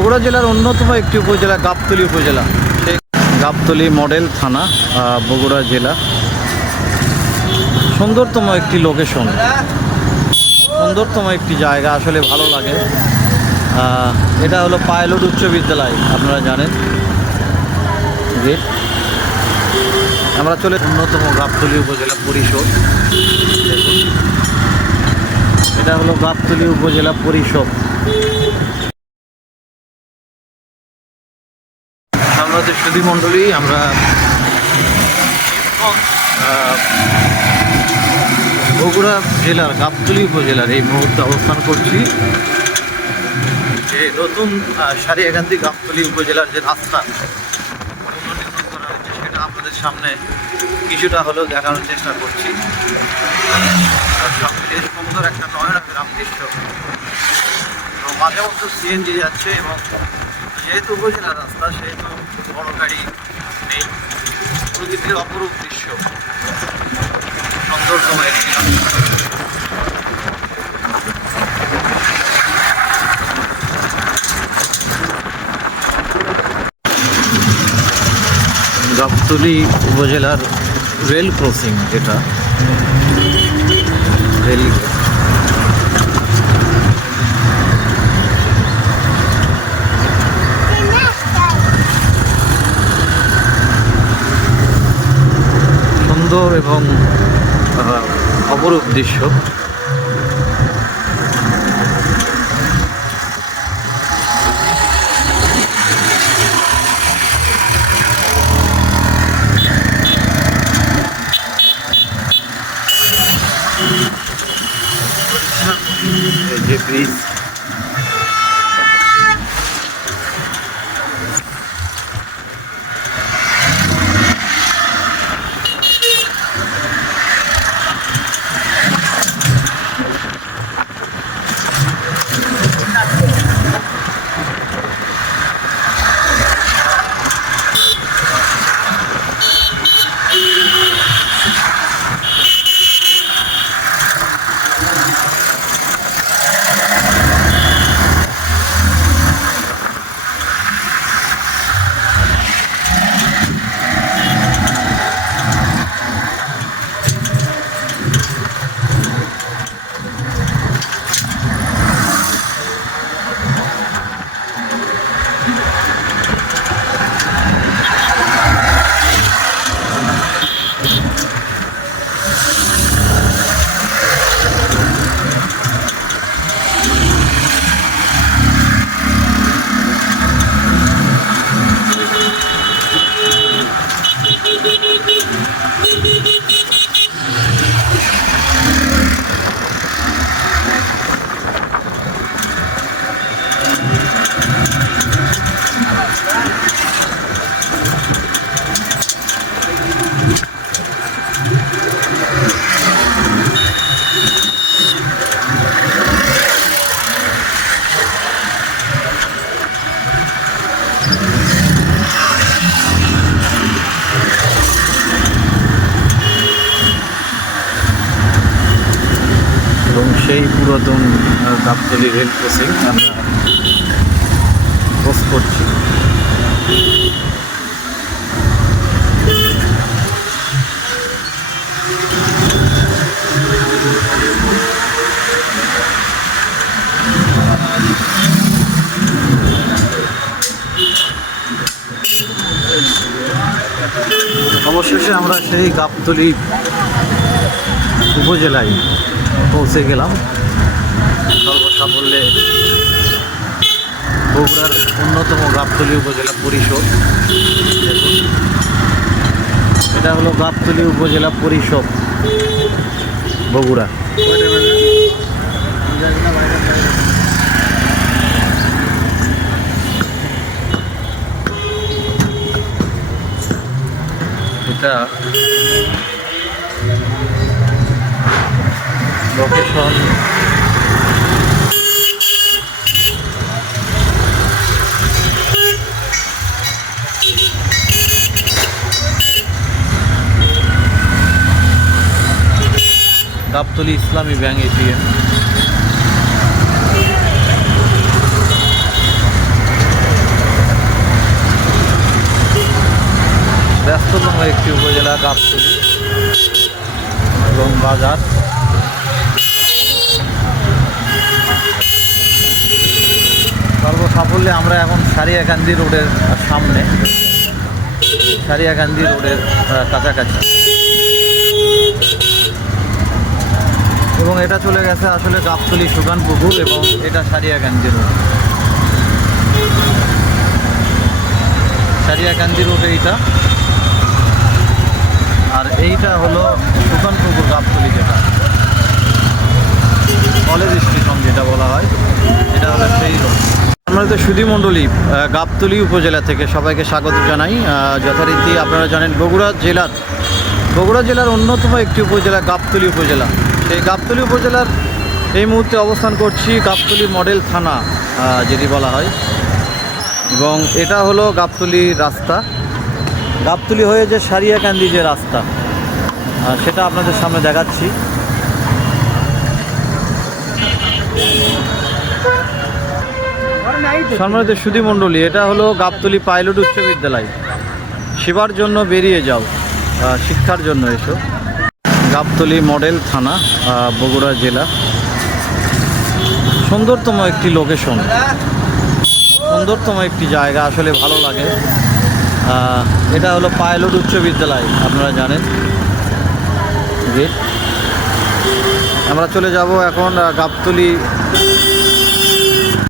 বগুড়া জেলার অন্যতম একটি উপজেলা, গাবতলী উপজেলা। সেই গাবতলী মডেল থানা বগুড়া জেলা। সুন্দরতম একটি লোকেশন সুন্দরতম একটি জায়গা, আসলে ভালো লাগে। এটা হলো পাইলট উচ্চ বিদ্যালয়, আপনারা জানেন। যে আমরা চলে অন্যতম গাবতলী উপজেলা পরিষদ। এটা হলো গাবতলী উপজেলা পরিষদ। আমাদের সুধী মণ্ডলী আমরা বগুড়া জেলার গাবতলী উপজেলার এই মুহূর্তে অবস্থান করছি। যে নতুন সারিয়াকান্দি গাবতলী উপজেলার যে রাস্তা সেটা আপনাদের সামনে কিছুটা হলেও দেখানোর চেষ্টা করছি। সুন্দর একটা নয়নগ্রাম দৃশ্য। এবং মাঝে মধ্যে সিএনজি যাচ্ছে এবং যেহেতু উপজেলা রাস্তা, সেহেতু বড় গাড়ি নেই প্রকৃতির অপরূপ দৃশ্য সুন্দরতম একটি। গাবতলী উপজেলার রেল ক্রসিং যেটা, রেল সুন্দর এবং অপরূপ দৃশ্য। যে ব্রিজ সেই পুরাতন গাবতলী রেল ক্রসিং আমরা ক্রস করছি। অবশেষে আমরা সেই গাবতলী উপজেলায় পৌঁছে গেলাম। সর্বসাফল্যে বগুড়ার অন্যতম গাবতলী উপজেলা পরিষদ। দেখুন, এটা হলো গাবতলী উপজেলা পরিষদ, বগুড়া। এটা লোকেশন গাবতলি ইসলামী ব্যাংক এটিএম। ব্যস্ততম একটি উপজেলা গাবতলি এবং বাজার। সর্বসাফল্যে আমরা এখন সারিয়াকান্দি রোডের সামনে। সারিয়াকান্দি রোডের কাছাকাছি। এবং এটা চলে গেছে আসলে গাবতলি সুগান পুকুর এবং এটা সারিয়াকান্দি রোড সারিয়াকান্দি রোড এইটা। আর এইটা হলো সুগান পুকুর গাবতলি যেটা। কলেজ স্টেশন যেটা বলা হয়, এটা হলো সেই রোড আমরা তো সুধী মণ্ডলী আহ, গাবতলী উপজেলা থেকে সবাইকে স্বাগত জানাই। যথারীতি আপনারা জানেন বগুড়া জেলার বগুড়া জেলার অন্যতম একটি উপজেলা গাবতলি উপজেলা। সেই গাবতলি উপজেলার এই মুহূর্তে অবস্থান করছি গাবতলি মডেল থানা যদি বলা হয়। এবং এটা হলো গাবতলি রাস্তা। গাবতলি হয়ে যে সারিয়াকান্দি যে রাস্তা সেটা আপনাদের সামনে দেখাচ্ছি। সম্মানিত সুধী মণ্ডলী, এটা হলো গাবতলি পাইলট উচ্চ বিদ্যালয়। সেবার জন্য বেরিয়ে যাও শিক্ষার জন্য এসো। গাবতলি মডেল থানা বগুড়া জেলা। সুন্দরতম একটি লোকেশন। সুন্দরতম একটি জায়গা, আসলে ভালো লাগে। এটা হলো পাইলট উচ্চ বিদ্যালয়, আপনারা জানেন। আমরা চলে যাব এখন গাবতলি